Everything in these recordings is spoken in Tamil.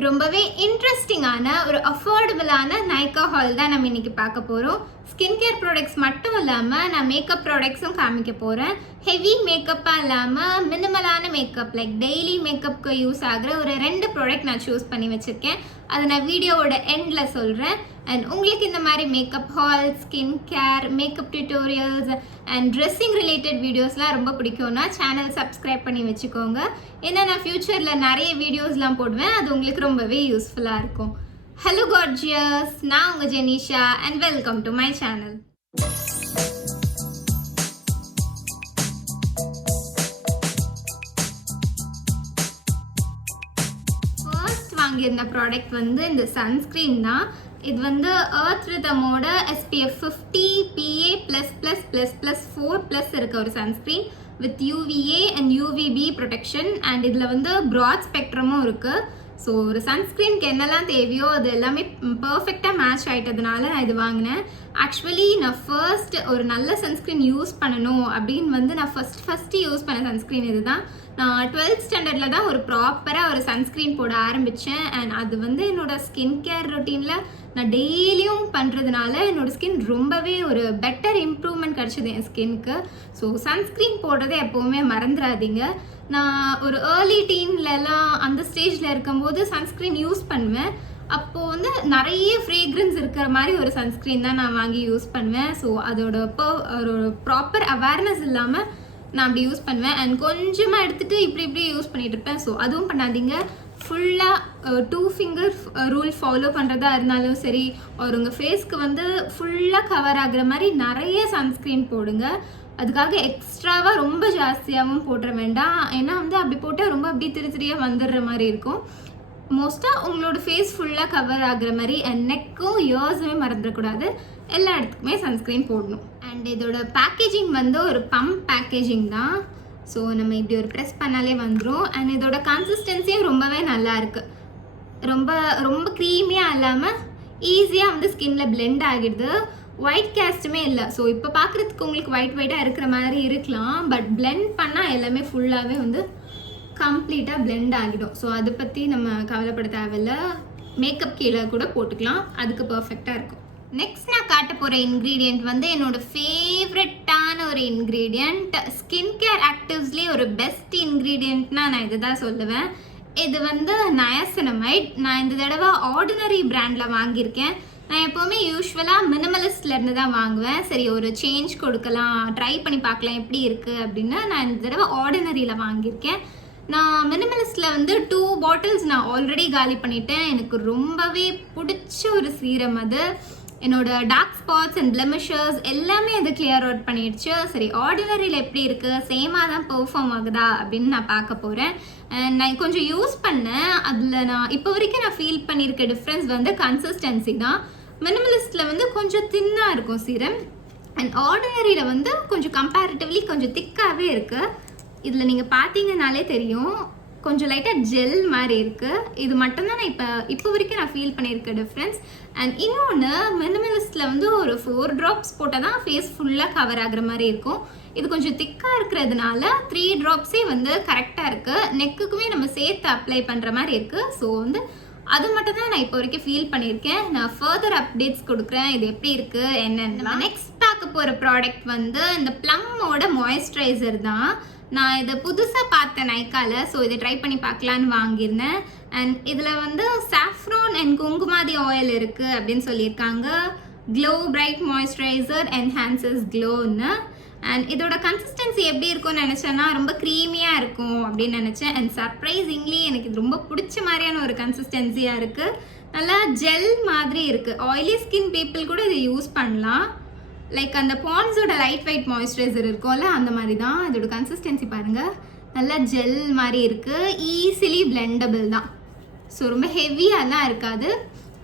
ரொம்பவே இன்ட்ரெஸ்டிங்கான ஒரு அஃபோர்டபுளான Nykaa Haul தான் நம்ம இன்னைக்கு பார்க்க போகிறோம். ஸ்கின் கேர் ப்ராடக்ட்ஸ் மட்டும் இல்லாமல் நான் மேக்கப் ப்ராடக்ட்ஸும் காமிக்க போகிறேன். ஹெவி மேக்கப்பாக இல்லாமல் மினிமலான மேக்கப் லைக் டெய்லி மேக்கப்புக்கு யூஸ் ஆகிற ஒரு 2 ப்ராடக்ட் நான் சூஸ் பண்ணி வச்சுருக்கேன். அதை நான் வீடியோவோட எண்டில் சொல்கிறேன். அண்ட் உங்களுக்கு இந்த மாதிரி makeup hall, skin care, makeup tutorials and dressing related வீடியோஸ்லாம் ரொம்ப பிடிக்கும்னா சேனல் சப்ஸ்கிரைப் பண்ணி வச்சுக்கோங்க. ஏன்னா நான் ஃப்யூச்சரில் நிறைய வீடியோஸ்லாம் போடுவேன். அது உங்களுக்கு ரொம்பவே யூஸ்ஃபுல்லாக இருக்கும். Helllo Gorgeous, நான் உங்கள் Jenisha and welcome to my channel. First வாங்கியிருந்த ப்ராடக்ட் வந்து இந்த சன்ஸ்க்ரீன் தான். இது வந்து எர்த் ரிதமோட SPF 50 PA++++4+ இருக்க ஒரு sunscreen with UVA and UVB protection. And இதில் வந்து ப்ராட் ஸ்பெக்ட்ரமும் இருக்குது. ஸோ ஒரு சன்ஸ்க்ரீனுக்கு என்னெல்லாம் தேவையோ அது எல்லாமே பர்ஃபெக்டாக மேட்ச் ஆகிட்டதுனால நான் இது வாங்கினேன். ஆக்சுவலி நான் ஃபர்ஸ்ட் ஒரு நல்ல சன்ஸ்க்ரீன் யூஸ் பண்ணணும் அப்படின்னு வந்து நான் ஃபஸ்ட்டு யூஸ் பண்ண சன்ஸ்க்ரீன் இது தான். நான் 12th ஸ்டாண்டர்டில் தான் ஒரு ப்ராப்பராக ஒரு சன்ஸ்க்ரீன் போட ஆரம்பித்தேன். அண்ட் அது வந்து என்னோடய ஸ்கின் கேர் ரொட்டீனில் நான் டெய்லியும் பண்ணுறதுனால என்னோடய ஸ்கின் ரொம்பவே ஒரு பெட்டர் இம்ப்ரூவ்மெண்ட் கிடச்சிது என் ஸ்கின்க்கு. ஸோ சன்ஸ்க்ரீன் போடுறதை எப்போவுமே மறந்துடாதீங்க. நான் ஒரு ஏர்லி டீன்லலாம் அந்த ஸ்டேஜில் இருக்கும்போது சன்ஸ்க்ரீன் யூஸ் பண்ணுவேன். அப்போது வந்து நிறைய ஃப்ரேக்ரன்ஸ் இருக்கிற மாதிரி ஒரு சன்ஸ்க்ரீன் தான் நான் வாங்கி யூஸ் பண்ணுவேன். ஸோ அதோட ஒரு ப்ராப்பர் அவேர்னஸ் இல்லாமல் நான் அப்படி யூஸ் பண்ணுவேன். அண்ட் கொஞ்சமாக எடுத்துகிட்டு இப்படி யூஸ் பண்ணிகிட்டு இருப்பேன். ஸோ அதுவும் பண்ணாதீங்க. ஃபுல்லாக 2 ஃபிங்கர் ரூல் ஃபாலோ பண்ணுறதா இருந்தாலும் சரி, ஒரு உங்கள் ஃபேஸ்க்கு வந்து ஃபுல்லாக கவர் ஆகுற மாதிரி நிறைய சன்ஸ்க்ரீன் போடுங்க. அதுக்காக எக்ஸ்ட்ராவாக ரொம்ப ஜாஸ்தியாகவும் போட்டுற வேண்டாம். ஏன்னா வந்து அப்படி போட்டால் ரொம்ப அப்படி திருத்திரியாக வந்துடுற மாதிரி இருக்கும். மோஸ்ட்டாக உங்களோட ஃபேஸ் ஃபுல்லாக கவர் ஆகுற மாதிரி அண்ட் நெக்கும் இயர்ஸுமே மறந்துடக்கூடாது. எல்லா இடத்துக்குமே சன்ஸ்க்ரீன் போடணும். அண்ட் இதோட பேக்கேஜிங் வந்து ஒரு பம்ப் பேக்கேஜிங் தான். ஸோ நம்ம இப்படி ஒரு ப்ரெஸ் பண்ணாலே வந்துடும். அண்ட் இதோட கன்சிஸ்டன்சியும் ரொம்பவே நல்லா இருக்குது. ரொம்ப க்ரீமியாக இல்லாமல் ஈஸியாக வந்து ஸ்கின்ல பிளெண்ட் ஆகிடுது. ஒயிட் கேஸ்ட்டுமே இல்லை. ஸோ இப்போ பார்க்குறதுக்கு உங்களுக்கு ஒயிட்டாக இருக்கிற மாதிரி இருக்கலாம். பட் பிளெண்ட் பண்ணால் எல்லாமே ஃபுல்லாகவே வந்து கம்ப்ளீட்டாக பிளெண்ட் ஆகிடும். ஸோ அதை பற்றி நம்ம கவலைப்பட தேவையில்லை. மேக்கப் கீழே கூட போட்டுக்கலாம், அதுக்கு பர்ஃபெக்டாக இருக்கும். நெக்ஸ்ட் நான் காட்ட போகிற இன்க்ரீடியண்ட் வந்து என்னோடய ஃபேவரட்டான ஒரு இன்க்ரீடியண்ட். ஸ்கின் கேர் ஆக்டிவ்ஸ்லேயே ஒரு பெஸ்ட் இன்க்ரீடியண்ட்னா நான் இதை தான் சொல்லுவேன். இது வந்து நயாசினமைட். நான் இந்த தடவை ஆர்டினரி பிராண்டில் வாங்கியிருக்கேன். நான் எப்போவுமே யூஸ்வலாக மினிமலிஸ்ட்லேருந்து தான் வாங்குவேன். சரி ஒரு சேஞ்ச் கொடுக்கலாம், ட்ரை பண்ணி பார்க்கலாம் எப்படி இருக்குது அப்படின்னு நான் இந்த தடவை ஆர்டினரியில் வாங்கியிருக்கேன். நான் மினிமலிஸ்ட்டில் வந்து 2 பாட்டில்ஸ் நான் ஆல்ரெடி காலி பண்ணிட்டேன். எனக்கு ரொம்பவே பிடிச்ச ஒரு சீரம் அது. என்னோட டார்க் ஸ்பாட்ஸ் அண்ட் பிளெமிஷஸ் எல்லாமே அது கிளியர் அவுட் பண்ணிடுச்சு. சரி ஆர்டினரியில் எப்படி இருக்குது, சேமாக தான் பெர்ஃபார்ம் ஆகுதா அப்படின்னு நான் பார்க்க போகிறேன். அண்ட் நான் கொஞ்சம் யூஸ் பண்ணேன். அதில் நான் இப்போ வரைக்கும் நான் ஃபீல் பண்ணியிருக்க டிஃப்ரென்ஸ் வந்து கன்சிஸ்டன்சி தான். மினிமலிஸ்ட்டில் வந்து கொஞ்சம் தின்னாக இருக்கும் சீரம். அண்ட் ஆர்டினரியில் வந்து கொஞ்சம் கம்பேரிட்டிவ்லி கொஞ்சம் திக்காகவே இருக்குது. இதில் நீங்கள் பார்த்தீங்கன்னாலே தெரியும், கொஞ்சம் லைட்டாக ஜெல் மாதிரி இருக்குது. இது மட்டும்தான் நான் இப்போ வரைக்கும் நான் ஃபீல் பண்ணியிருக்க டிஃப்ரென்ஸ். அண்ட் இன்னொன்று, மினிமலிஸ்ட்டில் வந்து ஒரு 4 ட்ராப்ஸ் போட்டால் தான் ஃபேஸ் ஃபுல்லாக கவர் ஆகுற மாதிரி இருக்கும். இது கொஞ்சம் திக்காக இருக்கிறதுனால 3 ட்ராப்ஸே வந்து கரெக்டாக இருக்குது. நெக்குக்குமே நம்ம சேர்த்து அப்ளை பண்ணுற மாதிரி இருக்குது. ஸோ வந்து அது மட்டும் தான் நான் இப்போ வரைக்கும் ஃபீல் பண்ணியிருக்கேன். நான் ஃபர்தர் அப்டேட்ஸ் கொடுக்குறேன் இது எப்படி இருக்குது என்னென்ன. நெக்ஸ்ட் பார்க்க போகிற ப்ராடக்ட் வந்து இந்த ப்ளம்மோட மாய்ஸ்சரைசர் தான். நான் இதை புதுசாக பார்த்தேன் நைக்காவில். ஸோ இதை ட்ரை பண்ணி பார்க்கலான்னு வாங்கியிருந்தேன். அண்ட் இதில் வந்து சாஃப்ரான் அண்ட் குங்குமாதி ஆயில் இருக்குது அப்படின்னு சொல்லியிருக்காங்க. க்ளோ பிரைட் மாய்ஸ்சரைசர் என்ஹான்சஸ் க்ளோன்னு. அண்ட் இதோட கன்சிஸ்டன்சி எப்படி இருக்கும்னு நினச்சேன்னா ரொம்ப க்ரீமியாக இருக்கும் அப்படின்னு நினச்சேன். அண்ட் சர்ப்ரைசிங்லி எனக்கு இது ரொம்ப பிடிச்ச மாதிரியான ஒரு கன்சிஸ்டன்சியாக இருக்குது. நல்லா ஜெல் மாதிரி இருக்குது. ஆயிலி ஸ்கின் பீப்புள் கூட இதை யூஸ் பண்ணலாம். லைக் அந்த பாண்ட்ஸோட லைட் வெயிட் மாய்ஸ்சரைசர் இருக்கும்ல அந்த மாதிரி தான். இதோட கன்சிஸ்டன்சி பாருங்கள், நல்லா ஜெல் மாதிரி இருக்குது. ஈஸிலி பிளெண்டபிள் தான். ஸோ ரொம்ப ஹெவியாலாம் இருக்காது.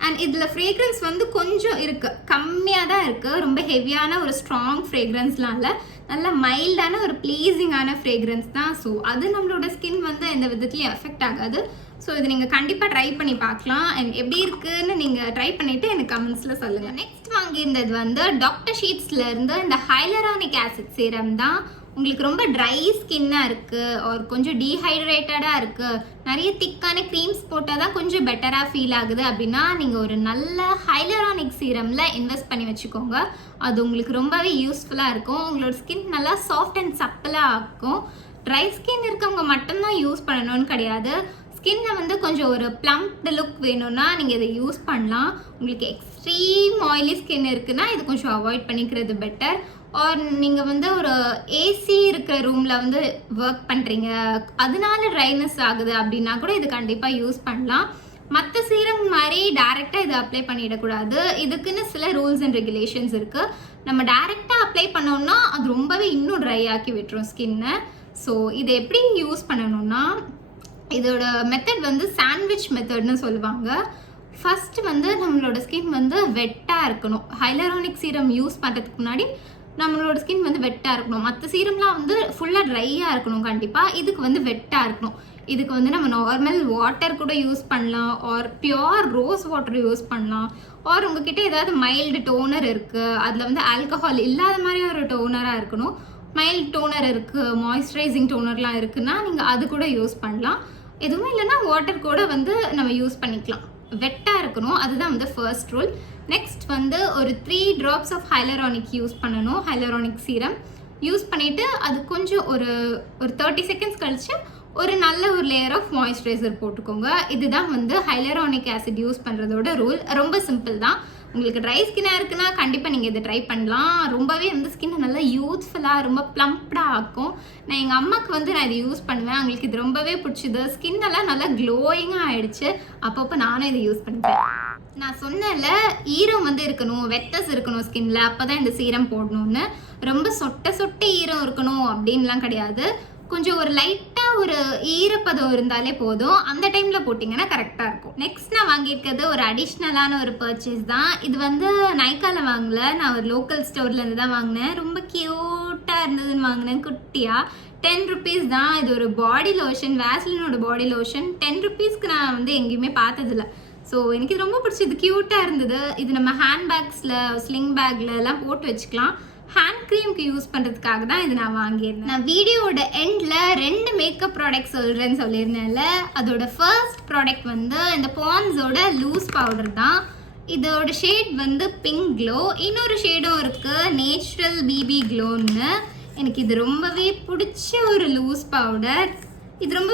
அண்ட் இதில் ஃப்ரேக்ரன்ஸ் வந்து கொஞ்சம் இருக்குது, கம்மியாக தான் இருக்குது. ரொம்ப ஹெவியான ஒரு ஸ்ட்ராங் ஃப்ரேக்ரன்ஸ்லாம் இல்லை. நல்ல மைல்டான ஒரு ப்ளீஸிங்கான ஃப்ரேக்ரன்ஸ் தான். ஸோ அது நம்மளோட ஸ்கின் வந்து எந்த விதத்துலையும் எஃபெக்ட் ஆகாது. ஸோ இது நீங்கள் கண்டிப்பாக ட்ரை பண்ணி பார்க்கலாம். அண்ட் எப்படி இருக்குன்னு நீங்கள் ட்ரை பண்ணிவிட்டு எனக்கு கமெண்ட்ஸில் சொல்லுங்கள். நெக்ஸ்ட் வாங்கியிருந்தது வந்து டாக்டர் ஷீட்ஸ்லேருந்து இந்த ஹைலரானிக் ஆசிட் சீரம் தான். உங்களுக்கு ரொம்ப ட்ரை ஸ்கின்னாக இருக்குது ஒரு கொஞ்சம் டீஹைட்ரேட்டடாக இருக்குது, நிறைய திக்கான க்ரீம்ஸ் போட்டால் தான் கொஞ்சம் பெட்டராக ஃபீல் ஆகுது அப்படின்னா நீங்கள் ஒரு நல்ல ஹைலரானிக் சீரமில் இன்வெஸ்ட் பண்ணி வச்சுக்கோங்க. அது உங்களுக்கு ரொம்பவே யூஸ்ஃபுல்லாக இருக்கும். உங்களோட ஸ்கின் நல்லா சாஃப்ட் அண்ட் சப்பலாக ஆக்கும். ட்ரை ஸ்கின் இருக்கவங்க மட்டும்தான் யூஸ் பண்ணணும்னு கிடையாது. ஸ்கின்னை வந்து கொஞ்சம் ஒரு ப்ளம்ப்டு லுக் வேணும்னா நீங்கள் இதை யூஸ் பண்ணலாம். உங்களுக்கு எக்ஸ்ட்ரீம் ஆயிலி ஸ்கின் இருக்குன்னா இது கொஞ்சம் அவாய்ட் பண்ணிக்கிறது பெட்டர். ஆர் நீங்கள் வந்து ஒரு ஏசி இருக்கிற ரூமில் வந்து ஒர்க் பண்ணுறீங்க, அதனால ட்ரைனஸ் ஆகுது அப்படின்னா கூட இது கண்டிப்பாக யூஸ் பண்ணலாம். மற்ற சீரம் மாதிரி டேரெக்டாக இதை அப்ளை பண்ணிடக்கூடாது. இதுக்குன்னு சில ரூல்ஸ் அண்ட் ரெகுலேஷன்ஸ் இருக்குது. நம்ம டேரெக்டாக அப்ளை பண்ணோம்னா அது ரொம்பவே இன்னும் ட்ரை ஆக்கி விட்டுரும் ஸ்கின்னை. ஸோ இதை எப்படி யூஸ் பண்ணணும்னா இதோட மெத்தட் வந்து சாண்ட்விச் மெத்தட்னு சொல்லுவாங்க. ஃபஸ்ட்டு வந்து நம்மளோட ஸ்கின் வந்து வெட்டாக இருக்கணும். ஹைலரானிக் சீரம் யூஸ் பண்ணுறதுக்கு முன்னாடி நம்மளோட ஸ்கின் வந்து வெட்டாக இருக்கணும். மற்ற சீரம்லாம் வந்து ஃபுல்லாக ட்ரையாக இருக்கணும் கண்டிப்பாக. இதுக்கு வந்து வெட்டாக இருக்கணும். இதுக்கு வந்து நம்ம நார்மல் வாட்டர் கூட யூஸ் பண்ணலாம், or pure rose water use பண்ணலாம், ஆர் உங்ககிட்ட ஏதாவது மைல்டு டோனர் இருக்குது, அதில் வந்து ஆல்கஹால் இல்லாத மாதிரி ஒரு டோனராக இருக்கணும். மைல்டு டோனர் இருக்குது, மாய்ஸ்சரைசிங் டோனர்லாம் இருக்குன்னா நீங்கள் அது கூட யூஸ் பண்ணலாம். எதுவுமே இல்லைன்னா வாட்டர் கூட வந்து நம்ம யூஸ் பண்ணிக்கலாம். வெட்டாக இருக்கணும், அதுதான் வந்து ஃபர்ஸ்ட் ரூல். நெக்ஸ்ட் வந்து ஒரு 3 drops ஆஃப் ஹைலரானிக் யூஸ் பண்ணணும். ஹைலரானிக் சீரம் யூஸ் பண்ணிவிட்டு அது கொஞ்சம் ஒரு 30 செகண்ட்ஸ் கழிச்சு ஒரு நல்ல ஒரு லேயர் ஆஃப் மாய்ஸ்சரைசர் போட்டுக்கோங்க. இதுதான் வந்து ஹைலரானிக் ஆசிட் யூஸ் பண்ணுறதோட ரூல். ரொம்ப சிம்பிள் தான். உங்களுக்கு ட்ரை ஸ்கின்னாக இருக்குன்னா கண்டிப்பாக நீங்கள் இதை ட்ரை பண்ணலாம். ரொம்பவே வந்து ஸ்கின்னை நல்லா யூத்ஃபுல்லாக ரொம்ப ப்ளம்ப்டாக ஆக்கும். நான் எங்கள் அம்மாவுக்கு வந்து நான் இதை யூஸ் பண்ணுவேன். அவங்களுக்கு இது ரொம்பவே பிடிச்சிது. ஸ்கின்னெல்லாம் நல்லா க்ளோயிங்காக ஆகிடுச்சு. அப்பப்போ நானும் இதை யூஸ் பண்ணிப்பேன். நான் சொன்னல ஈரம் வந்து இருக்கணும், வெட்டஸ் இருக்கணும் ஸ்கின்ல, அப்போ தான் இந்த சீரம் போடணும்னு. ரொம்ப சொட்ட ஈரம் இருக்கணும் அப்படின்லாம் கிடையாது. கொஞ்சம் ஒரு லைட்டாக ஒரு ஈரப்பதம் இருந்தாலே போதும். அந்த டைமில் போட்டிங்கன்னா கரெக்டாக இருக்கும். நெக்ஸ்ட் நான் வாங்கியிருக்கிறது ஒரு அடிஷ்னலான ஒரு பர்ச்சேஸ் தான். இது வந்து நைக்காவில் வாங்கல, நான் ஒரு லோக்கல் ஸ்டோர்லேருந்து தான் வாங்கினேன். ரொம்ப க்யூட்டாக இருந்ததுன்னு வாங்கினேன், குட்டியாக. 10 rupees தான். இது ஒரு பாடி லோஷன், வேஸ்லினோட பாடி லோஷன். 10 rupeesக்கு நான் வந்து எங்கேயுமே பார்த்ததில்ல. ஸோ எனக்கு இது ரொம்ப பிடிச்சது, க்யூட்டாக இருந்தது. இது நம்ம ஹேண்ட்பேக்ஸில், ஸ்லிங் பேக்கில் எல்லாம் போட்டு வச்சுக்கலாம். ஹேண்ட் க்ரீம்க்கு யூஸ் பண்ணுறதுக்காக தான் இது நான் வாங்கியிருந்தேன். நான் வீடியோட எண்டில் 2 மேக்கப் ப்ராடக்ட் சொல்கிறேன்னு சொல்லியிருந்தேன்ல, அதோட ஃபர்ஸ்ட் ப்ராடக்ட் வந்து இந்த பாண்ட்ஸோட லூஸ் பவுடர் தான். இதோட ஷேட் வந்து பிங்க் க்ளோ. இன்னொரு ஷேடும் இருக்குது, நேச்சுரல் பிபி க்ளோன்னு. எனக்கு இது ரொம்பவே பிடிச்ச ஒரு லூஸ் பவுடர். இது ரொம்ப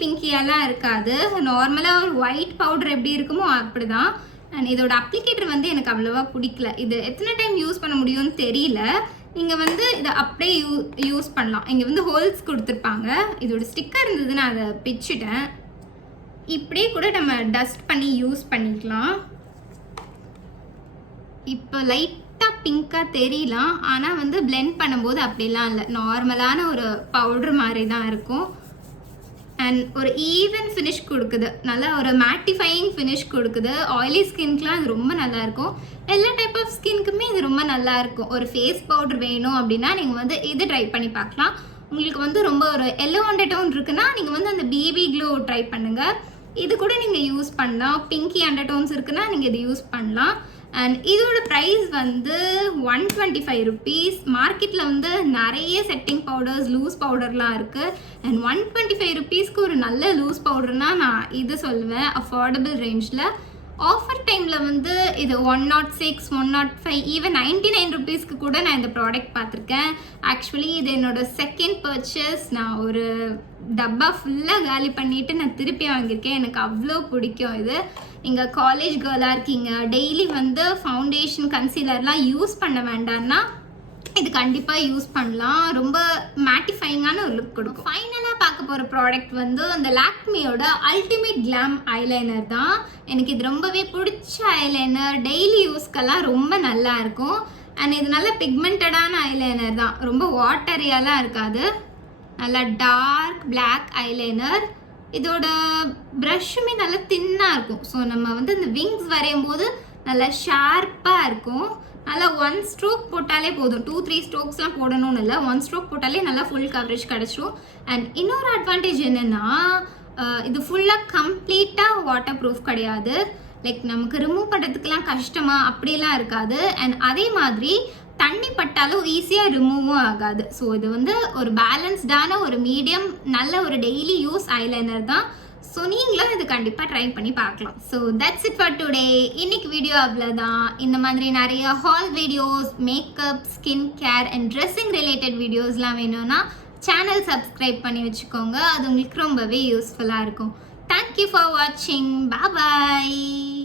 பிங்கியெல்லாம் இருக்காது. நார்மலாக ஒரு ஒயிட் பவுடர் எப்படி இருக்குமோ அப்படி தான். அண்ட் இதோட அப்ளிகேட்டர் வந்து எனக்கு அவ்வளோவா பிடிக்கல. இது எத்தனை டைம் யூஸ் பண்ண முடியும்னு தெரியல. நீங்கள் வந்து இதை அப்படியே யூஸ் பண்ணலாம். இங்கே வந்து ஹோல்ஸ் கொடுத்துருப்பாங்க. இதோட ஸ்டிக்கர் இருந்தது, நான் அதை பிச்சுட்டேன். இப்படியே கூட நம்ம டஸ்ட் பண்ணி யூஸ் பண்ணிக்கலாம். இப்போ லைட்டாக பிங்காக தெரியலாம், ஆனால் வந்து பிளெண்ட் பண்ணும்போது அப்படிலாம் இல்லை, நார்மலான ஒரு பவுடர் மாதிரி தான் இருக்கும். அண்ட் ஒரு ஈவன் ஃபினிஷ் கொடுக்குது, நல்லா ஒரு மேட்டிஃபையிங் ஃபினிஷ் கொடுக்குது. ஆயிலி ஸ்கின்க்குலாம் இது ரொம்ப நல்லாயிருக்கும். எல்லா டைப் ஆஃப் ஸ்கின்க்குமே இது ரொம்ப நல்லாயிருக்கும். ஒரு ஃபேஸ் பவுடர் வேணும் அப்படின்னா நீங்கள் வந்து இது ட்ரை பண்ணி பார்க்கலாம். உங்களுக்கு வந்து ரொம்ப ஒரு எல்லோ அண்டர்டோன் இருக்குன்னா நீங்கள் வந்து அந்த பிபி க்ளோ ட்ரை பண்ணுங்கள். இது கூட நீங்கள் யூஸ் பண்ணலாம். பிங்கி அண்டர்டோன்ஸ் இருக்குன்னா நீங்கள் இது யூஸ் பண்ணலாம். அண்ட் இதோட ப்ரைஸ் வந்து 125 rupees. மார்க்கெட்டில் வந்து நிறைய செட்டிங் பவுடர்ஸ், லூஸ் பவுடர்லாம் இருக்குது. அண்ட் 125 rupeesக்கு ஒரு நல்ல லூஸ் பவுடர்னால் நான் இது சொல்லுவேன், அஃபோர்டபுள் ரேஞ்சில். ஆஃபர் டைமில் வந்து இது 106, 105, ஈவன் 99 rupeesக்கு கூட நான் இந்த ப்ராடக்ட் பார்த்துருக்கேன். ஆக்சுவலி இது என்னோட செகண்ட் பர்ச்சேஸ். நான் ஒரு டப்பா ஃபுல்லாக காலி பண்ணிவிட்டு நான் திருப்பி வாங்கியிருக்கேன். எனக்கு அவ்வளோ பிடிக்கும் இது. நீங்கள் காலேஜ் கேர்ளாக இருக்கீங்க, டெய்லி வந்து ஃபவுண்டேஷன், கன்சீலர்லாம் யூஸ் பண்ண வேண்டாம்னா இது கண்டிப்பாக யூஸ் பண்ணலாம். ரொம்ப மேட்டிஃபைங்கான ஒரு லுக் கொடுக்கும். ஃபைனலாக பார்க்க போகிற ப்ராடக்ட் வந்து அந்த லாக்மியோட அல்டிமேட் கிளாம் ஐலைனர் தான். எனக்கு இது ரொம்பவே பிடிச்ச ஐலைனர். டெய்லி யூஸ்க்கெல்லாம் ரொம்ப நல்லா இருக்கும். அண்ட் இது நல்ல பிக்மெண்டடான ஐலைனர் தான், ரொம்ப வாட்டரியாலாம் இருக்காது. நல்லா டார்க் பிளாக் ஐலைனர். இதோட ப்ரஷ்ஷுமே நல்லா தின்னாக இருக்கும். ஸோ நம்ம வந்து இந்த விங்ஸ் வரையும் போது நல்லா ஷார்ப்பாக இருக்கும். நல்லா 1 stroke போட்டாலே போதும். 2-3 strokesலாம் போடணும்னு இல்லை, 1 stroke போட்டாலே நல்லா ஃபுல் கவரேஜ் கிடச்சிடும். அண்ட் இன்னொரு அட்வான்டேஜ் என்னென்னா இது ஃபுல்லாக கம்ப்ளீட்டாக வாட்டர் ப்ரூஃப் கிடையாது. லைக் நமக்கு ரிமூவ் பண்ணுறதுக்கெலாம் கஷ்டமாக அப்படிலாம் இருக்காது. அண்ட் அதே மாதிரி தண்ணி பட்டாலும் ஈஸியாக ரிமூவும் ஆகாது. ஸோ இது வந்து ஒரு பேலன்ஸ்டான ஒரு மீடியம் நல்ல ஒரு டெய்லி யூஸ் ஐலைனர் தான். ஸோ நீங்களும் இது கண்டிப்பாக ட்ரை பண்ணி பார்க்கலாம். So that's it for today. இன்னைக்கு வீடியோ அவ்வளோதான். இந்த மாதிரி நிறைய hall videos, makeup, skin care and dressing related வீடியோஸ்லாம் வேணும்னா சேனல் சப்ஸ்கிரைப் பண்ணி வச்சுக்கோங்க. அது உங்களுக்கு ரொம்பவே யூஸ்ஃபுல்லாக இருக்கும். தேங்க்யூ ஃபார் வாட்சிங். பாய்.